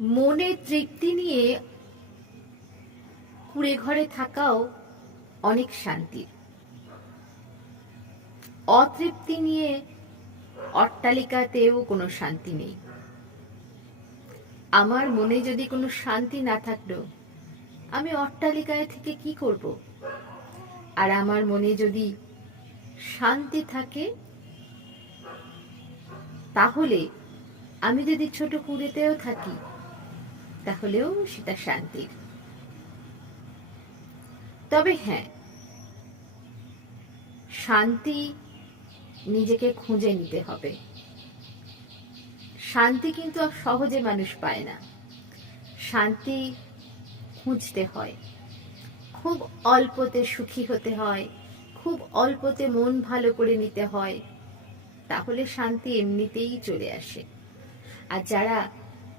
মনে তৃপ্তি নিয়ে কুঁড়ে ঘরে থাকাও অনেক শান্তির। অতৃপ্তি নিয়ে অট্টালিকাতেও কোনো শান্তি নেই। আমার মনে যদি কোনো শান্তি না থাকলো, আমি অট্টালিকায় থেকে কি করব? আর আমার মনে যদি শান্তি থাকে, তাহলে আমি যদি ছোট কুঁড়েতেও থাকি, তাহলেও সেটা শান্তির। তবে হ্যাঁ, শান্তি নিজেকে খুঁজে নিতে হবে। শান্তি কিন্তু সহজে মানুষ পায় না, শান্তি খুঁজতে হয়। খুব অল্পতে সুখী হতে হয়, খুব অল্পতে মন ভালো করে নিতে হয়, তাহলে শান্তি এমনিতেই চলে আসে। আর যারা